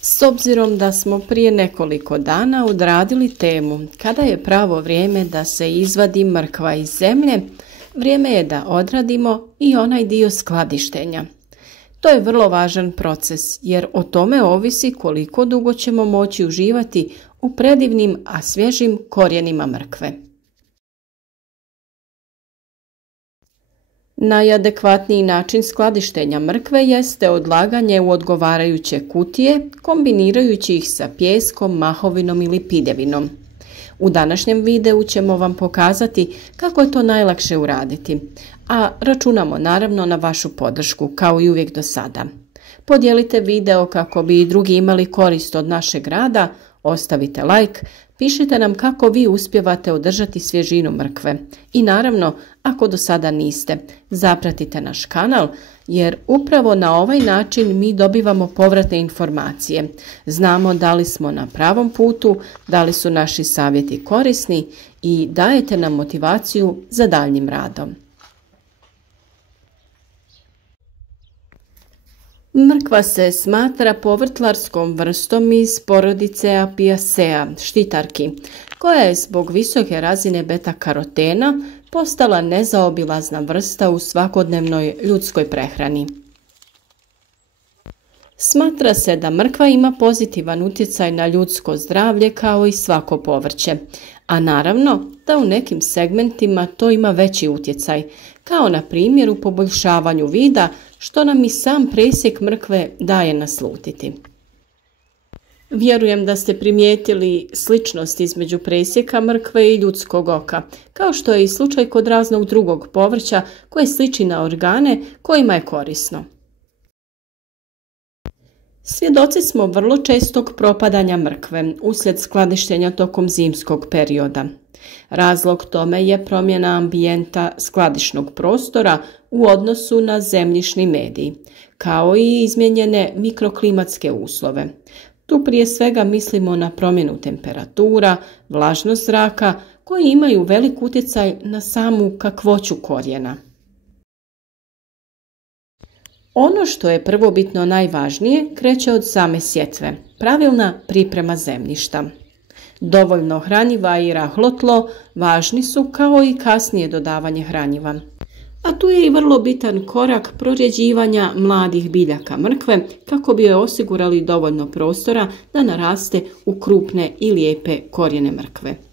S obzirom da smo prije nekoliko dana odradili temu kada je pravo vrijeme da se izvadi mrkva iz zemlje, vrijeme je da odradimo i onaj dio skladištenja. To je vrlo važan proces jer o tome ovisi koliko dugo ćemo moći uživati u predivnim, a svježim korijenima mrkve. Najadekvatniji način skladištenja mrkve jeste odlaganje u odgovarajuće kutije, kombinirajući ih sa pijeskom, mahovinom ili pidjevinom. U današnjem videu ćemo vam pokazati kako je to najlakše uraditi, a računamo naravno na vašu podršku kao i uvijek do sada. Podijelite video kako bi i drugi imali korist od našeg rada, ostavite like, pišite nam kako vi uspijevate održati svježinu mrkve i naravno, ako do sada niste, zapratite naš kanal jer upravo na ovaj način mi dobivamo povratne informacije. Znamo da li smo na pravom putu, da li su naši savjeti korisni i dajete nam motivaciju za daljnjim radom. Mrkva se smatra povrtlarskom vrstom iz porodice Apiaceae, štitarki, koja je zbog visoke razine beta-karotena postala nezaobilazna vrsta u svakodnevnoj ljudskoj prehrani. Smatra se da mrkva ima pozitivan utjecaj na ljudsko zdravlje kao i svako povrće, a naravno da u nekim segmentima to ima veći utjecaj, kao na primjer u poboljšavanju vida, što nam i sam presjek mrkve daje naslutiti. Vjerujem da ste primijetili sličnost između presjeka mrkve i ljudskog oka, kao što je i slučaj kod raznog drugog povrća koje sliči na organe kojima je korisno. Svjedoci smo vrlo čestog propadanja mrkve uslijed skladištenja tokom zimskog perioda. Razlog tome je promjena ambijenta skladišnog prostora u odnosu na zemljišni medij, kao i izmijenjene mikroklimatske uslove. Tu prije svega mislimo na promjenu temperatura, vlažnost zraka koji imaju velik utjecaj na samu kakvoću korijena. Ono što je prvobitno najvažnije kreće od same sjetve, pravilna priprema zemljišta. Dovoljno hranjiva i rahlo tlo važni su kao i kasnije dodavanje hranjiva. A tu je i vrlo bitan korak prorjeđivanja mladih biljaka mrkve kako bi joj osigurali dovoljno prostora da naraste u krupne i lijepe korijene mrkve.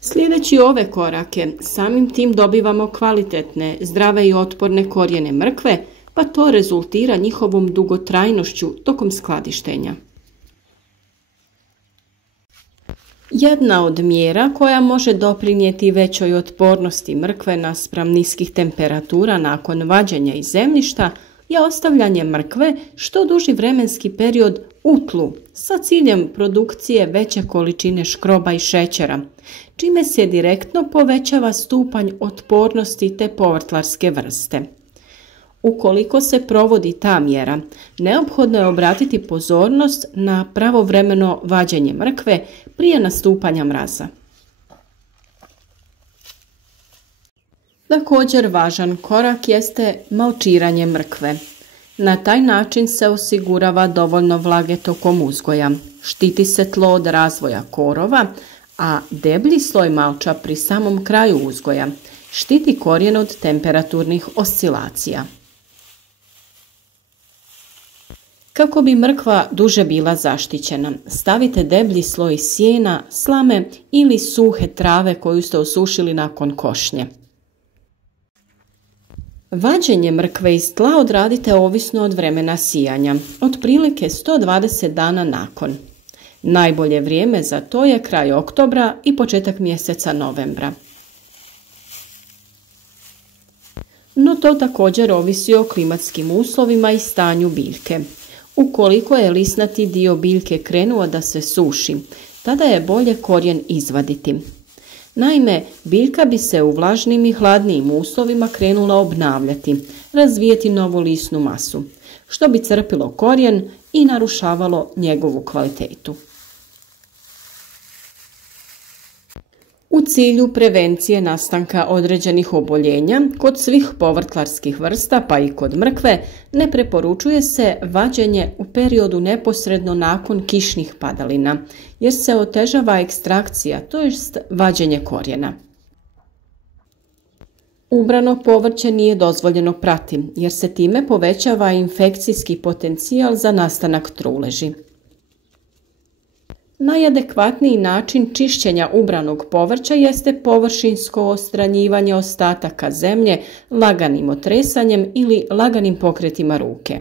Slijedeći ove korake, samim tim dobivamo kvalitetne, zdrave i otporne korijene mrkve, pa to rezultira njihovom dugotrajnošću tokom skladištenja. Jedna od mjera koja može doprinijeti većoj otpornosti mrkve naspram niskih temperatura nakon vađenja iz zemljišta je ostavljanje mrkve što duži vremenski period u tlu sa ciljem produkcije veće količine škroba i šećera, čime se direktno povećava stupanj otpornosti te povrtlarske vrste. Ukoliko se provodi ta mjera, neophodno je obratiti pozornost na pravovremeno vađenje mrkve prije nastupanja mraza. Također važan korak jeste malčiranje mrkve. Na taj način se osigurava dovoljno vlage tokom uzgoja, štiti se tlo od razvoja korova, a deblji sloj malča pri samom kraju uzgoja štiti korijen od temperaturnih oscilacija. Kako bi mrkva duže bila zaštićena, stavite deblji sloj sjena, slame ili suhe trave koju ste osušili nakon košnje. Vađenje mrkve iz tla odradite ovisno od vremena sijanja, otprilike 120 dana nakon. Najbolje vrijeme za to je kraj oktobra i početak mjeseca novembra. No to također ovisi o klimatskim uslovima i stanju biljke. Ukoliko je lisnati dio biljke krenuo da se suši, tada je bolje korijen izvaditi. Naime, biljka bi se u vlažnim i hladnijim uslovima krenula obnavljati, razvijati novu lisnu masu, što bi crpilo korijen i narušavalo njegovu kvalitetu. U cilju prevencije nastanka određenih oboljenja, kod svih povrtlarskih vrsta pa i kod mrkve, ne preporučuje se vađenje u periodu neposredno nakon kišnih padalina, jer se otežava ekstrakcija, to jest vađenje korijena. Ubrano povrće nije dozvoljeno prati, jer se time povećava infekcijski potencijal za nastanak truleži. Najadekvatniji način čišćenja ubranog povrća jeste površinsko odstranjivanje ostataka zemlje laganim otresanjem ili laganim pokretima ruke.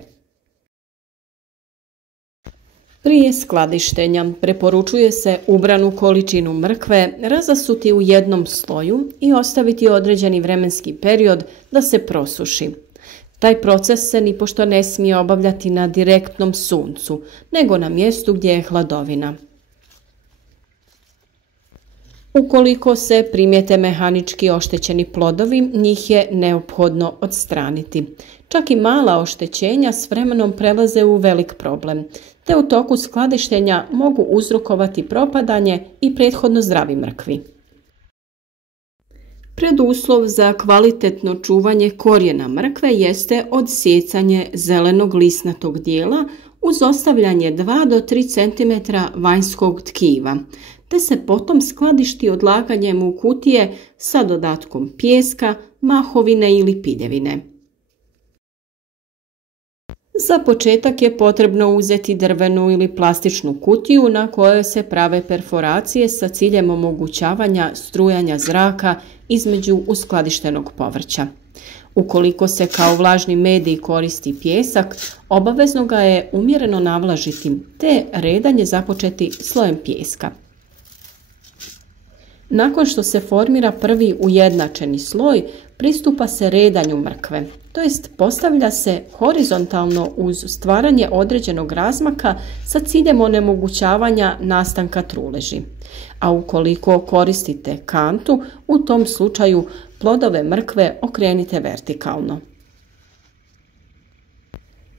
Prije skladištenja preporučuje se ubranu količinu mrkve razasuti u jednom sloju i ostaviti određeni vremenski period da se prosuši. Taj proces se nipošto ne smije obavljati na direktnom suncu, nego na mjestu gdje je hladovina. Ukoliko se primijete mehanički oštećeni plodovi, njih je neophodno odstraniti. Čak i mala oštećenja s vremenom prelaze u velik problem, te u toku skladištenja mogu uzrokovati propadanje i prethodno zdravi mrkvi. Preduslov za kvalitetno čuvanje korijena mrkve jeste odsjecanje zelenog lisnatog dijela uz ostavljanje 2 do 3 cm vanjskog tkiva, te se potom skladišti odlaganjem u kutije sa dodatkom pijeska, mahovine ili pidevine. Za početak je potrebno uzeti drvenu ili plastičnu kutiju na kojoj se prave perforacije sa ciljem omogućavanja strujanja zraka između uskladištenog povrća. Ukoliko se kao vlažni medij koristi pijesak, obavezno ga je umjereno navlažiti te redanje započeti slojem pijeska. Nakon što se formira prvi ujednačeni sloj, pristupa se redanju mrkve, to jest postavlja se horizontalno uz stvaranje određenog razmaka sa ciljem onemogućavanja nastanka truleži. A ukoliko koristite kantu, u tom slučaju plodove mrkve okrenite vertikalno.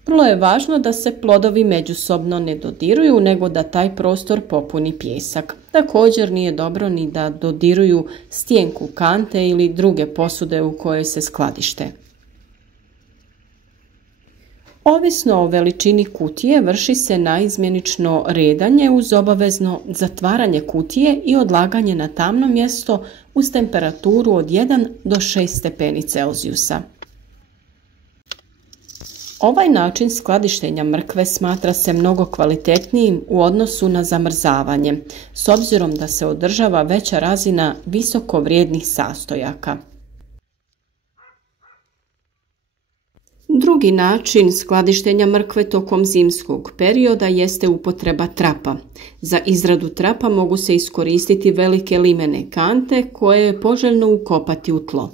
Vrlo je važno da se plodovi međusobno ne dodiruju, nego da taj prostor popuni pijesak. Također nije dobro ni da dodiruju stjenku kante ili druge posude u kojoj se skladište. Ovisno o veličini kutije vrši se naizmjenično redanje uz obavezno zatvaranje kutije i odlaganje na tamno mjesto uz temperaturu od 1 do 6 stepeni Celzijusa. Ovaj način skladištenja mrkve smatra se mnogo kvalitetnijim u odnosu na zamrzavanje, s obzirom da se održava veća razina visoko vrijednih sastojaka. Drugi način skladištenja mrkve tokom zimskog perioda jeste upotreba trapa. Za izradu trapa mogu se iskoristiti velike limene kante koje je poželjno ukopati u tlo.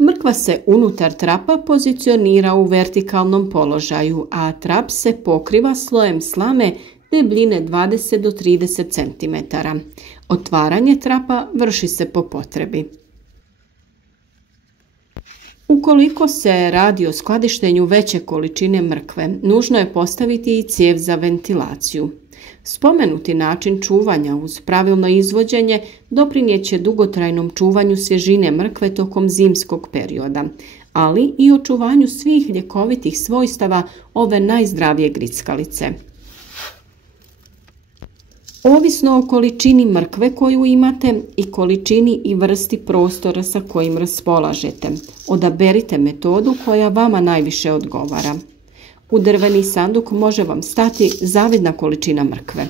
Mrkva se unutar trapa pozicionira u vertikalnom položaju, a trap se pokriva slojem slame debljine 20 do 30 cm. Otvaranje trapa vrši se po potrebi. Ukoliko se radi o skladištenju veće količine mrkve, nužno je postaviti i cijev za ventilaciju. Spomenuti način čuvanja uz pravilno izvođenje doprinijet će dugotrajnom čuvanju svježine mrkve tokom zimskog perioda, ali i očuvanju svih ljekovitih svojstava ove najzdravije grickalice. Ovisno o količini mrkve koju imate i količini i vrsti prostora sa kojim raspolažete, odaberite metodu koja vama najviše odgovara. U drveni sanduk može vam stati zavidna količina mrkve.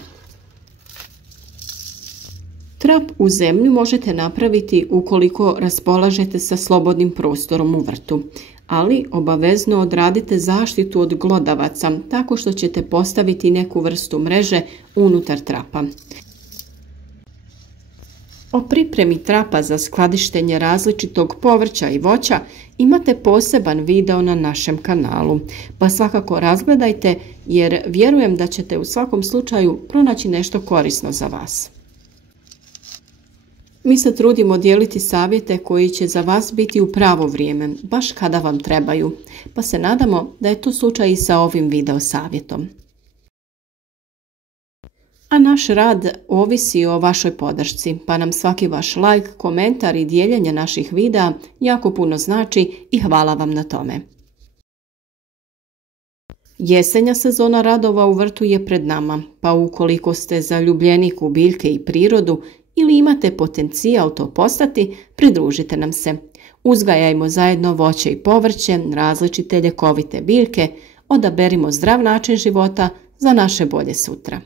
Trap u zemlju možete napraviti ukoliko raspolažete sa slobodnim prostorom u vrtu, ali obavezno odradite zaštitu od glodavaca tako što ćete postaviti neku vrstu mreže unutar trapa. O pripremi trapa za skladištenje različitog povrća i voća imate poseban video na našem kanalu, pa svakako razgledajte jer vjerujem da ćete u svakom slučaju pronaći nešto korisno za vas. Mi se trudimo dijeliti savjete koji će za vas biti u pravo vrijeme, baš kada vam trebaju, pa se nadamo da je to slučaj i sa ovim video savjetom. A naš rad ovisi o vašoj podršci, pa nam svaki vaš like, komentar i dijeljenje naših videa jako puno znači i hvala vam na tome. Jesenja sezona radova u vrtu je pred nama, pa ukoliko ste zaljubljenik u biljke i prirodu ili imate potencijal to postati, pridružite nam se. Uzgajajmo zajedno voće i povrće, različite ljekovite biljke, odaberimo zdrav način života za naše bolje sutra.